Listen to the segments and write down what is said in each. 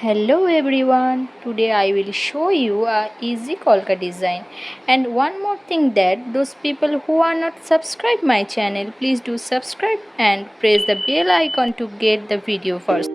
Hello everyone, today I will show you a easy Kalka design. And one more thing, that those people who are not subscribed my channel, please do subscribe and press the bell icon to get the video first.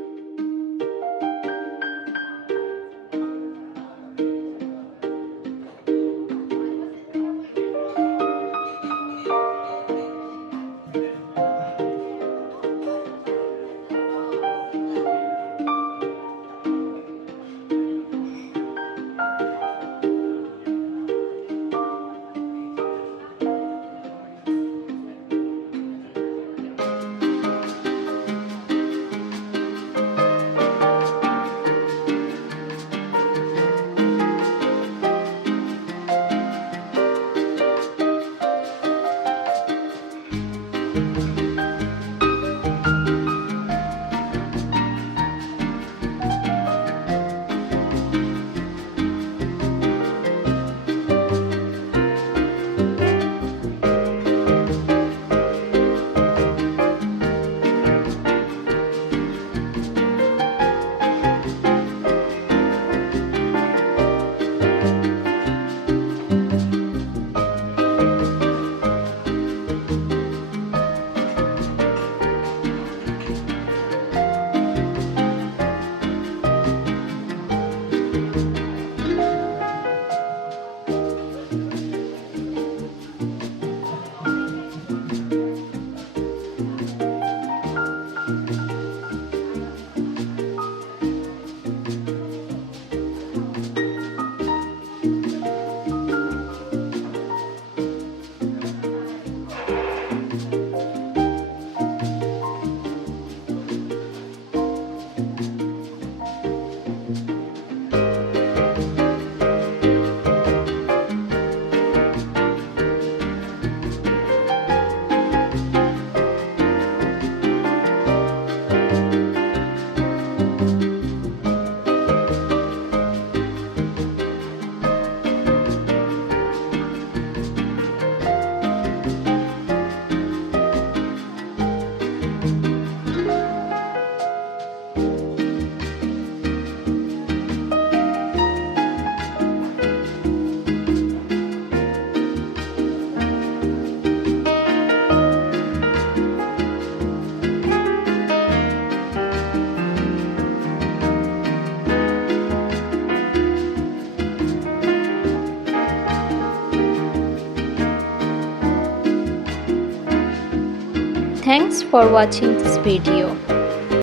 Thanks for watching this video.